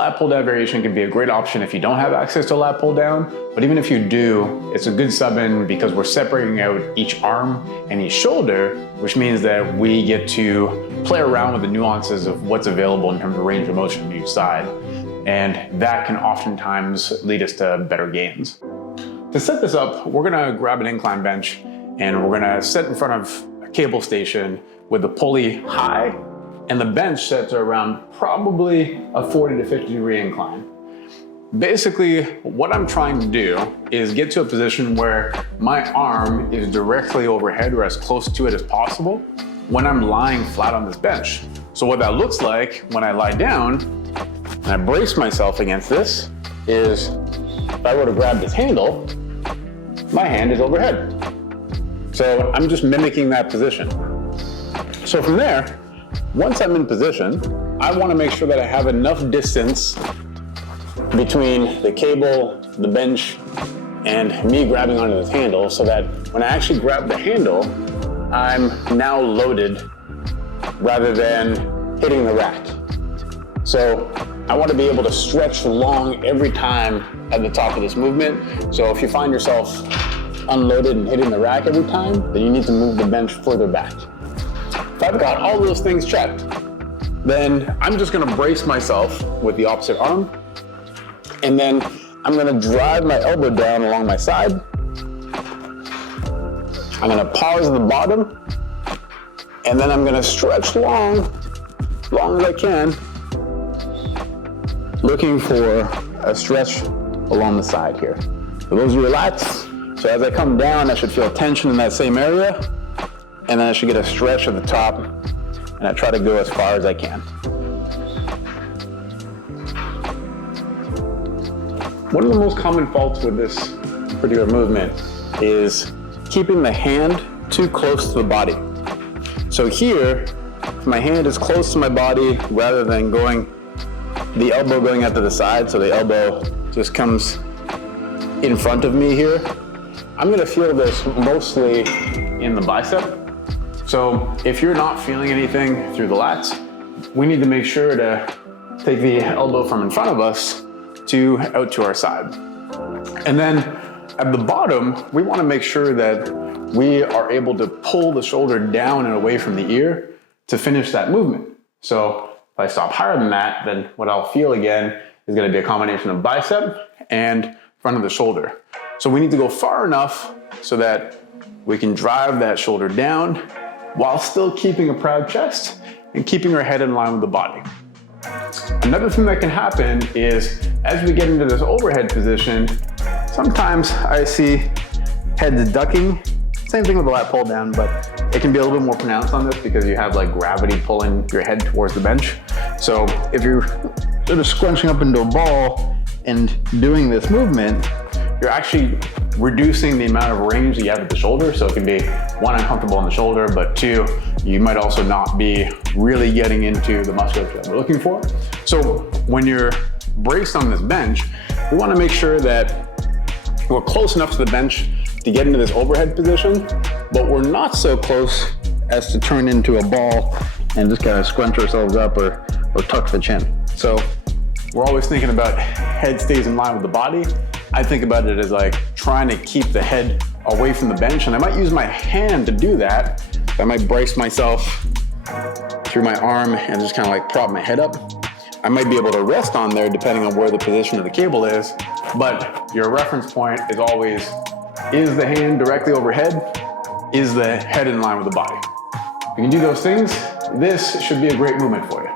lat pull down variation can be a great option if you don't have access to a lat pull down, but even if you do, it's a good sub-in because we're separating out each arm and each shoulder, which means that we get to play around with the nuances of what's available in terms of range of motion on each side. And that can oftentimes lead us to better gains. To set this up, we're gonna grab an incline bench and we're gonna sit in front of a cable station with the pulley high and the bench set to around probably a 40 to 50 degree incline. Basically, what I'm trying to do is get to a position where my arm is directly overhead or as close to it as possible when I'm lying flat on this bench. So what that looks like when I lie down and I brace myself against this is if I were to grab this handle, my hand is overhead. So I'm just mimicking that position. So from there, once I'm in position, I want to make sure that I have enough distance between the cable, the bench, and me grabbing onto this handle so that when I actually grab the handle, I'm now loaded rather than hitting the rack. So I want to be able to stretch long every time at the top of this movement. So if you find yourself unloaded and hitting the rack every time, then you need to move the bench further back. If I've got all those things checked, then I'm just gonna brace myself with the opposite arm, and then I'm gonna drive my elbow down along my side. I'm gonna pause at the bottom, and then I'm gonna stretch long as I can, looking for a stretch along the side here. So those are your lats. So as I come down, I should feel tension in that same area, and then I should get a stretch at the top, and I try to go as far as I can. One of the most common faults with this particular movement is keeping the hand too close to the body. So here, if my hand is close to my body rather than the elbow going out to the side, so the elbow just comes in front of me here, I'm gonna feel this mostly in the bicep. So if you're not feeling anything through the lats, we need to make sure to take the elbow from in front of us out to our side. And then at the bottom, we wanna make sure that we are able to pull the shoulder down and away from the ear to finish that movement. So if I stop higher than that, then what I'll feel again is gonna be a combination of bicep and front of the shoulder. So we need to go far enough so that we can drive that shoulder down while still keeping a proud chest and keeping our head in line with the body. Another thing that can happen is as we get into this overhead position, sometimes I see heads ducking. Same thing with the lat pull down, but it can be a little bit more pronounced on this because you have like gravity pulling your head towards the bench. So if you're sort of scrunching up into a ball and doing this movement, you're actually reducing the amount of range that you have at the shoulder. So it can be one, uncomfortable on the shoulder, but two, you might also not be really getting into the musculature that we're looking for. So when you're braced on this bench, we wanna make sure that we're close enough to the bench to get into this overhead position, but we're not so close as to turn into a ball and just kind of scrunch ourselves up or tuck the chin. So we're always thinking about head stays in line with the body. I think about it as like trying to keep the head away from the bench, and I might use my hand to do that. I might brace myself through my arm and just kind of like prop my head up. I might be able to rest on there depending on where the position of the cable is, but your reference point is always, is the hand directly overhead? Is the head in line with the body? If you can do those things, this should be a great movement for you.